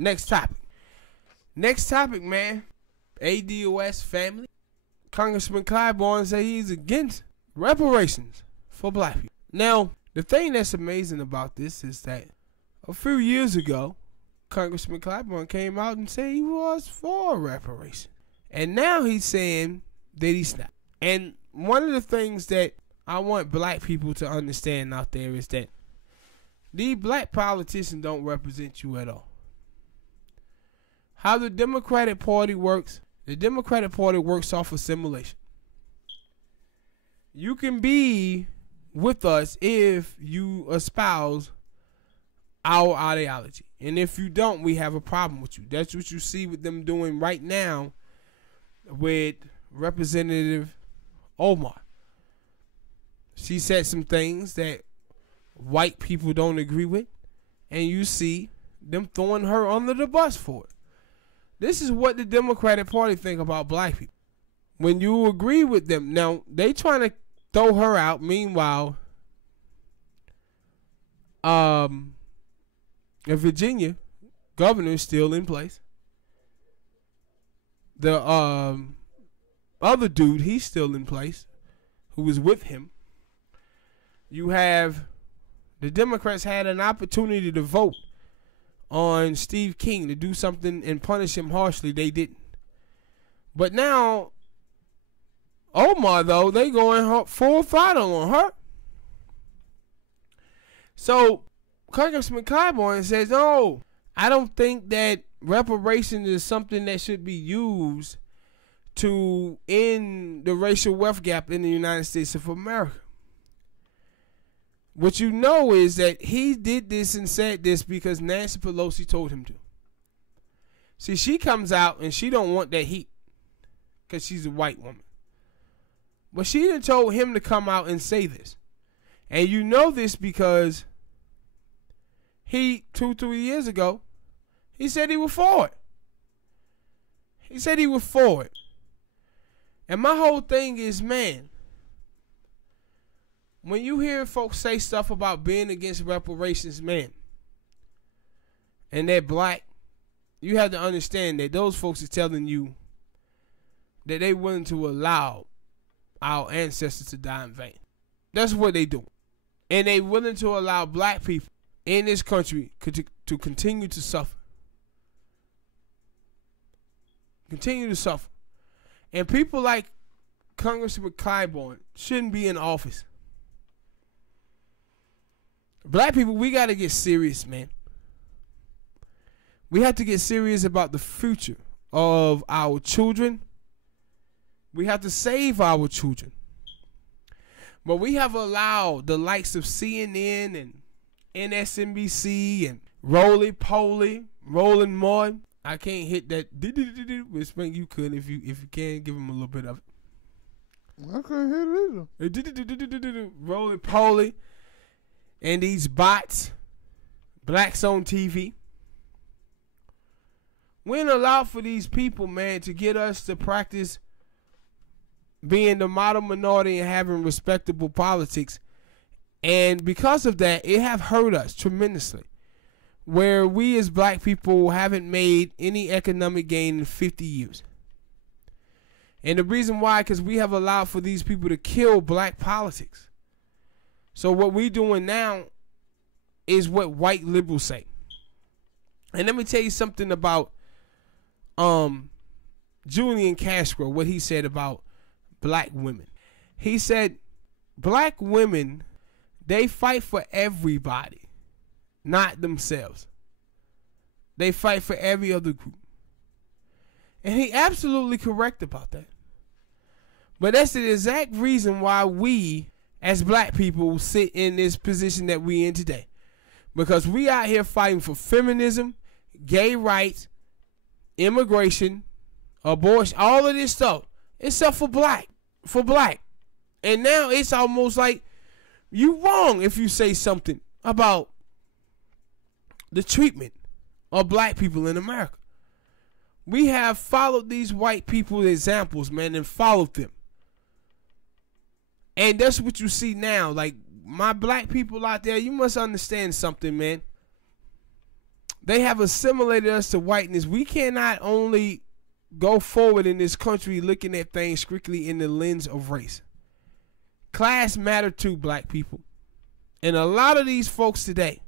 Next topic. Next topic, man. ADOS family. Congressman Clyburn said he's against reparations for black people. Now, the thing that's amazing about this is that a few years ago, Congressman Clyburn came out and said he was for reparations. And now he's saying that he's not. And one of the things that I want black people to understand out there is that these black politicians don't represent you at all. How the Democratic Party works, the Democratic Party works off assimilation. You can be with us if you espouse our ideology. And if you don't, we have a problem with you. That's what you see with them doing right now with Representative Omar. She said some things that white people don't agree with, and you see them throwing her under the bus for it. This is what the Democratic Party think about black people. When you agree with them, now they trying to throw her out. Meanwhile, in Virginia, governor is still in place. The other dude, he's still in place, who was with him. You have the Democrats had an opportunity to vote on Steve King to do something and punish him harshly. They didn't. But now, Omar, though, they going full throttle on her. So, Congressman Clyburn says, no, I don't think that reparation is something that should be used to end the racial wealth gap in the United States of America. What you know is that he did this and said this because Nancy Pelosi told him to. See, she comes out and she don't want that heat because she's a white woman. But she done told him to come out and say this. And you know this because he, 2-3 years ago, he said he was for it. He said he was for it. And my whole thing is, man, when you hear folks say stuff about being against reparations, man, and they're black, you have to understand that those folks are telling you that they willing to allow our ancestors to die in vain. That's what they do. And they willing to allow black people in this country to continue to suffer. Continue to suffer. And people like Congressman Clyburn shouldn't be in office. Black people, we got to get serious, man. We have to get serious about the future of our children. We have to save our children. But we have allowed the likes of CNN and MSNBC and Roly Poly, Rolling Mud. I can't hit that. Which you could if you can give them a little bit of it. I can't hit it either. Roly Poly. And these bots, blacks on TV. We ain't allowed for these people, man, to get us to practice being the model minority and having respectable politics. And because of that, it have hurt us tremendously. Where we as black people haven't made any economic gain in 50 years. And the reason why, because we have allowed for these people to kill black politics. So what we doing now is what white liberals say. And let me tell you something about Julian Castro, what he said about black women. He said black women, they fight for everybody, not themselves. They fight for every other group. And he absolutely correct about that. But that's the exact reason why we as black people sit in this position that we in today. Because we out here fighting for feminism, gay rights, immigration, abortion, all of this stuff, except for black. For black. And now it's almost like you wrong if you say something about the treatment of black people in America. We have followed these white people's examples, man, and followed them. And that's what you see now. Like, my black people out there, you must understand something, man. They have assimilated us to whiteness. We cannot only go forward in this country looking at things strictly in the lens of race. Class matter too, black people. And a lot of these folks today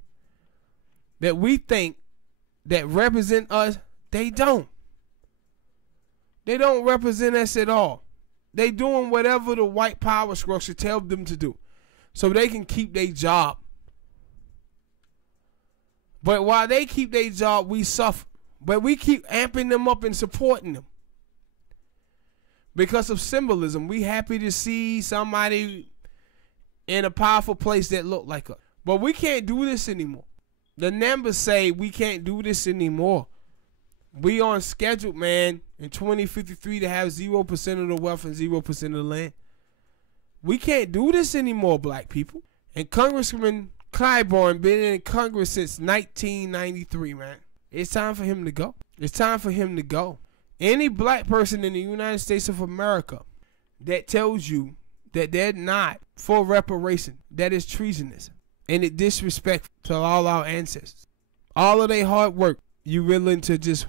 that we think that represent us, they don't. They don't represent us at all. They doing whatever the white power structure tells them to do so they can keep their job. But while they keep their job, we suffer. But we keep amping them up and supporting them. Because of symbolism, we happy to see somebody in a powerful place that look like us. But we can't do this anymore. The numbers say we can't do this anymore. We on schedule, man, in 2053 to have 0% of the wealth and 0% of the land. We can't do this anymore, black people. And Congressman Clyburn been in Congress since 1993, man. It's time for him to go. It's time for him to go. Any black person in the United States of America that tells you that they're not for reparation, that is treasonous. And it disrespectful to all our ancestors. All of their hard work, you willing to just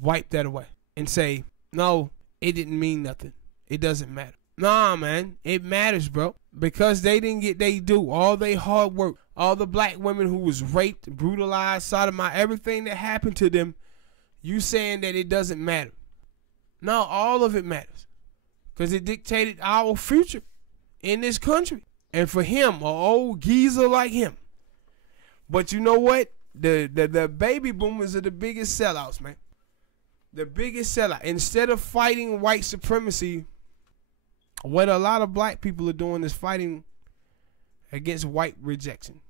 wipe that away and say, no, it didn't mean nothing. It doesn't matter. Nah, man, it matters, bro. Because they didn't get they due. All their hard work, all the black women who was raped, brutalized, sodomized, everything that happened to them, you saying that it doesn't matter. No, all of it matters. Because it dictated our future in this country. And for him, an old geezer like him. But you know what? The baby boomers are the biggest sellouts, man. The biggest sellout. Instead of fighting white supremacy, what a lot of black people are doing is fighting against white rejection.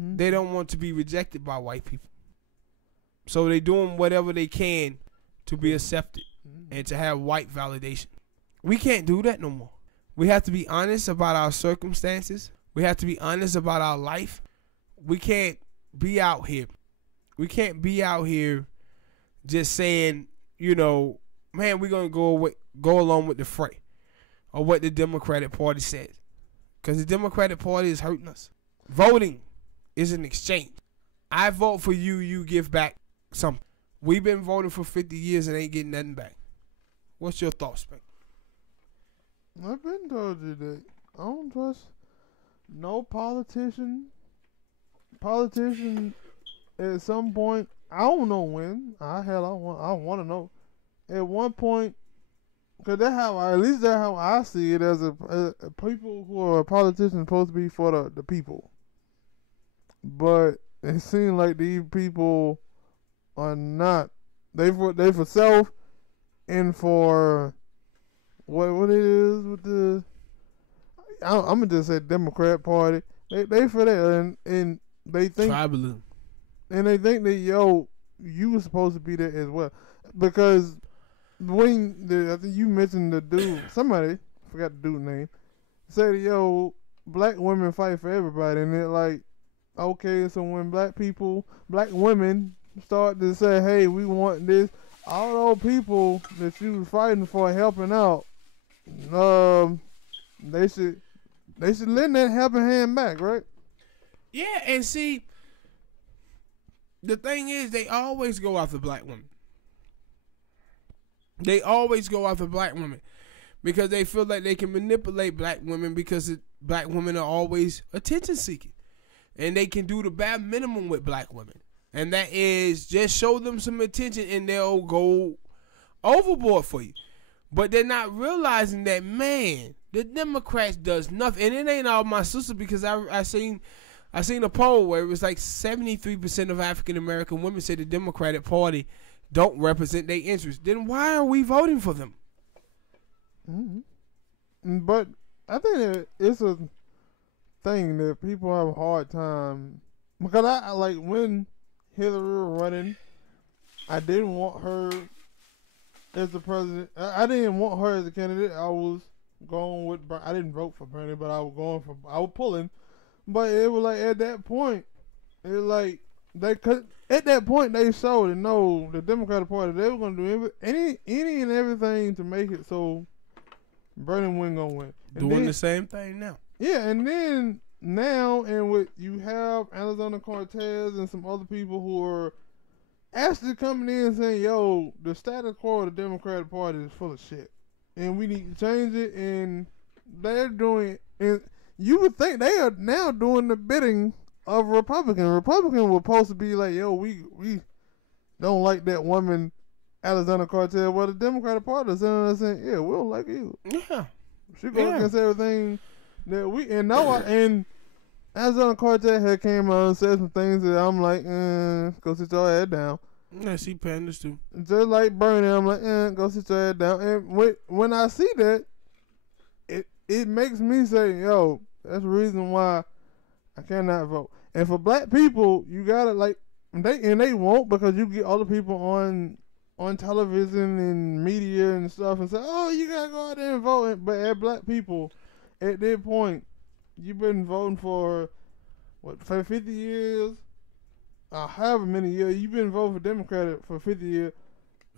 Mm-hmm. They don't want to be rejected by white people. So they're doing whatever they can to be accepted and to have white validation. We can't do that no more. We have to be honest about our circumstances. We have to be honest about our life. We can't be out here. We can't be out here just saying, you know, man, we're going to go along with the fray or what the Democratic Party says. Because the Democratic Party is hurting us. Voting is an exchange. I vote for you, you give back something. We've been voting for 50 years and ain't getting nothing back. What's your thoughts, man? I've been told you that I don't trust no politician. Politician at some point, I don't know when. I want to know. At one point, cause that's how at least that's how I see it as a people who are politicians supposed to be for the people. But it seems like these people are not. They for self and for what it is with the. I'm gonna just say Democrat Party. They for that and they think tribalism. And they think that you were supposed to be there as well because when I think you mentioned the dude, somebody forgot the dude's name, said black women fight for everybody, and they're like, okay, so when black women start to say, hey, we want this, all those people that you was fighting for helping out, they should lend that helping hand back, right? Yeah, and see, the thing is, they always go after black women. They always go after black women because they feel like they can manipulate black women because black women are always attention seeking. And they can do the bare minimum with black women. And that is just show them some attention and they'll go overboard for you. But they're not realizing that, man, the Democrats does nothing. And it ain't all my sister because I seen a poll where it was like 73% of African American women say the Democratic Party don't represent their interests. Then why are we voting for them? Mm-hmm. But I think that it's a thing that people have a hard time because I like when Hillary was running, I didn't want her as the president. I didn't want her as a candidate. I was going with. I didn't vote for Bernie, but I was pulling. But it was like at that point, it was like at that point they showed and know the Democratic Party they were gonna do any and everything to make it so Bernie wasn't gonna win. And doing the same thing now. Yeah, and then now, and what you have Arizona Cortez and some other people who are actually coming in and saying, yo, the status quo of the Democratic Party is full of shit. And we need to change it, and they're doing it. And you would think they are now doing the bidding of Republican. Republican were supposed to be like, yo, we don't like that woman, Arizona Cortez. Well, the Democratic Party is saying, yeah, we don't like you. Yeah. She goes against everything that we, and now, and Arizona Cortez had came out and said some things that I'm like, go sit your head down. Yeah, she panders too. Just like Bernie, I'm like, go sit your head down. And when I see that, it makes me say, yo, that's the reason why I cannot vote. And for black people, you gotta like they won't, because you get other people on television and media and stuff and say, oh, you gotta go out there and vote. But at black people, at that point, you've been voting for for 50 years, however many years you've been voting for Democratic for 50 years.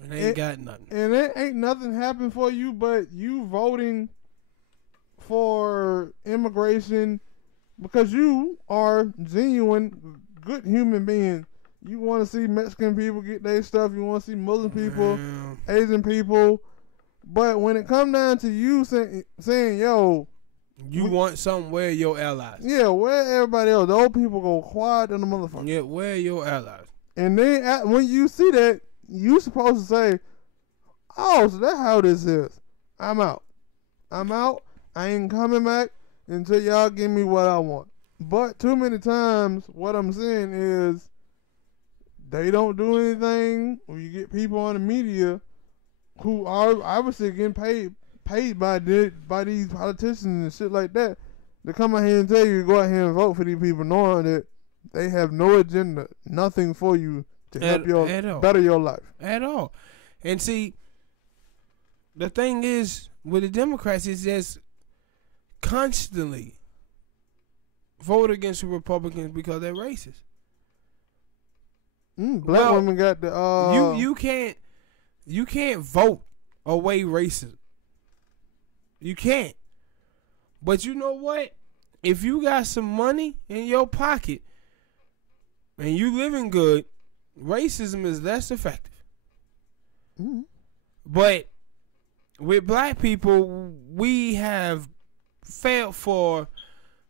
And they ain't got nothing. And it ain't nothing happened for you, but you voting for immigration because you are genuine, good human beings. You want to see Mexican people get their stuff. You want to see Muslim people, Asian people. But when it comes down to you saying, yo, you want something, where are your allies? Yeah, where everybody else? The old people go quiet in the motherfucker. Yeah, where are your allies? And then when you see that, you supposed to say, oh, so that's how this is. I'm out. I ain't coming back until y'all give me what I want. But too many times, what I'm saying is, they don't do anything. Or you get people on the media who are obviously getting paid by these politicians and shit like that to come out here and tell you to go out here and vote for these people, knowing that they have no agenda, nothing for you to help better your life at all. And see, the thing is with the Democrats is just constantly vote against the Republicans because they're racist. Black women got the you can't vote away racism. You can't. But you know what? If you got some money in your pocket and you living good, racism is less effective. But with black people, we have failed for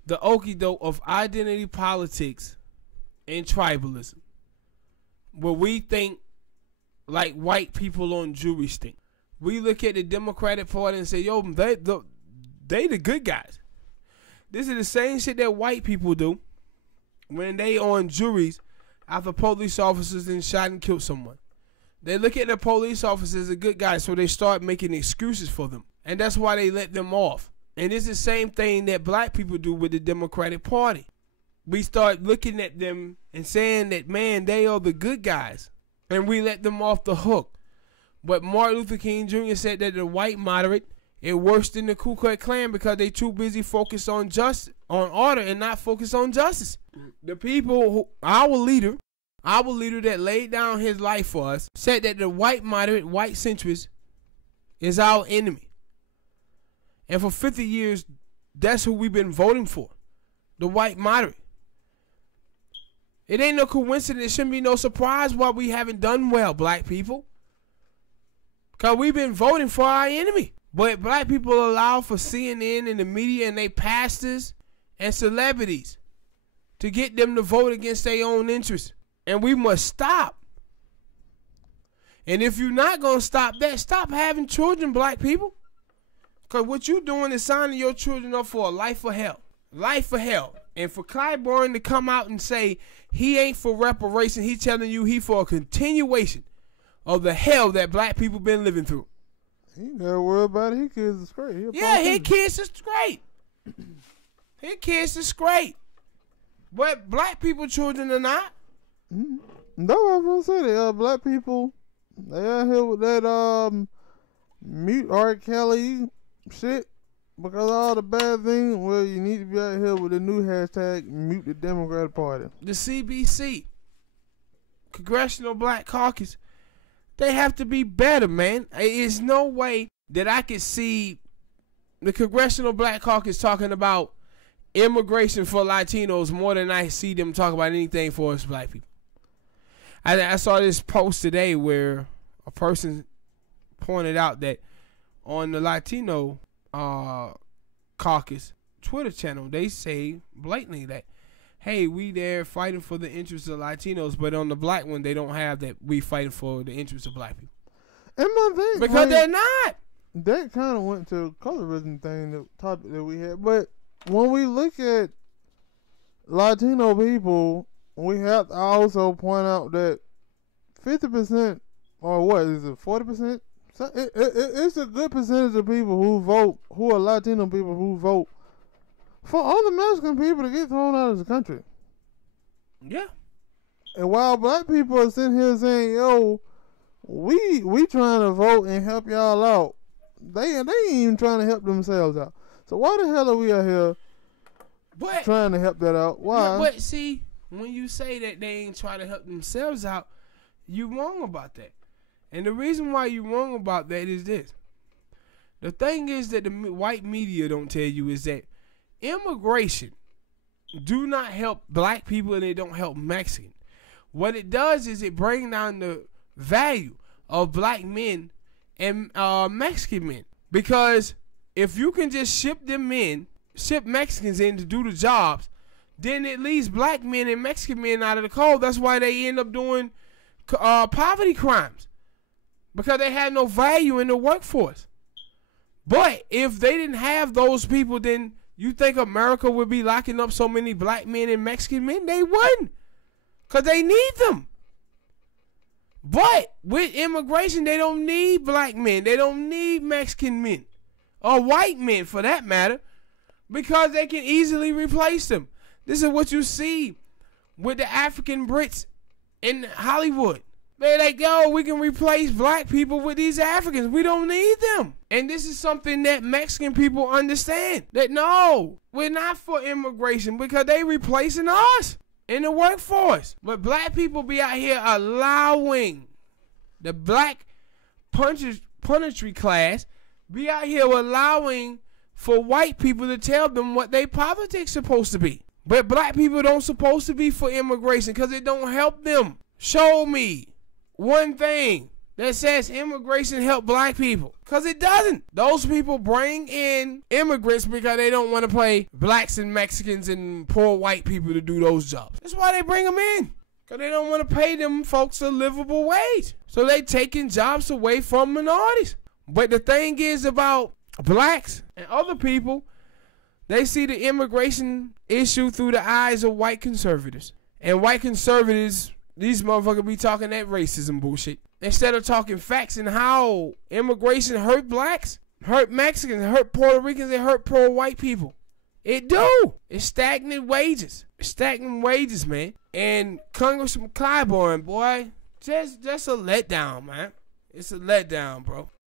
the okie doke of identity politics and tribalism, where we think like white people on Jewish think. We look at the Democratic Party and say, yo, they the good guys. This is the same shit that white people do when they on juries after police officers then shot and killed someone. They look at the police officers as a good guy, so they start making excuses for them. And that's why they let them off. And it's the same thing that black people do with the Democratic Party. We start looking at them and saying that, man, they are the good guys. And we let them off the hook. But Martin Luther King Jr. said that the white moderate is worse than the Ku Klux Klan because they too busy focused on order and not focused on justice. The people, our leader that laid down his life for us, said that the white moderate, white centrist is our enemy. And for 50 years, that's who we've been voting for, the white moderate. It ain't no coincidence. It shouldn't be no surprise why we haven't done well, black people. Because we've been voting for our enemy. But black people allow for CNN and the media and they pastors and celebrities to get them to vote against their own interests. And we must stop. And if you're not going to stop that, stop having children, black people. Because what you're doing is signing your children up for a life of hell. Life of hell. And for Clyburn to come out and say he ain't for reparation, he's telling you he for a continuation of the hell that black people been living through. He never worry about it. His kids is great. His kids is great. His kids is great. But black people children are not. No, I was gonna say that black people, they out here with that mute R. Kelly shit because all the bad things. Well, you need to be out here with the new hashtag mute the Democratic Party. The CBC, Congressional Black Caucus, they have to be better, man. There's no way that I could see the Congressional Black Caucus talking about immigration for Latinos more than I see them talk about anything for us black people. I saw this post today where a person pointed out that on the Latino caucus Twitter channel, they say blatantly that, hey, we there fighting for the interests of Latinos, but on the black one, they don't have that we fighting for the interests of black people. And my thing, because they're not. That kind of went to colorism thing, the topic that we had. But when we look at Latino people, we have to also point out that 50%, or what is it, 40%? So it's a good percentage of people who vote, who are Latino people who vote for other Mexican people to get thrown out of the country. Yeah. And while black people are sitting here saying, yo, we trying to vote and help y'all out, they ain't even trying to help themselves out. So why the hell are we out here trying to help that out? Why? But see, when you say that they ain't trying to help themselves out, you wrong about that. And the reason why you wrong about that is this. The thing is that the white media don't tell you is that immigration do not help black people and it don't help Mexicans. What it does is it brings down the value of black men and Mexican men. Because if you can just ship Mexicans in to do the jobs, then it leaves black men and Mexican men out of the cold. That's why they end up doing poverty crimes. Because they have no value in the workforce. But if they didn't have those people, then you think America would be locking up so many black men and Mexican men? They wouldn't. Because they need them. But with immigration, they don't need black men. They don't need Mexican men. Or white men, for that matter. Because they can easily replace them. This is what you see with the African Brits in Hollywood. They're like, yo, we can replace black people with these Africans. We don't need them. And this is something that Mexican people understand. That no, we're not for immigration because they replacing us in the workforce. But black people be out here allowing the black punishary class be out here allowing for white people to tell them what their politics supposed to be. But black people don't supposed to be for immigration because it don't help them. Show me one thing that says immigration help black people, because it doesn't. Those people bring in immigrants because they don't want to pay blacks and Mexicans and poor white people to do those jobs. That's why they bring them in, because they don't want to pay them folks a livable wage. So they taking jobs away from minorities. But the thing is about blacks and other people, they see the immigration issue through the eyes of white conservatives. And white conservatives, these motherfuckers be talking that racism bullshit. Instead of talking facts and how immigration hurt blacks, hurt Mexicans, hurt Puerto Ricans, and hurt poor white people. It do. It's stagnant wages. It's stagnant wages, man. And Congressman Clyburn, boy, just a letdown, man. It's a letdown, bro.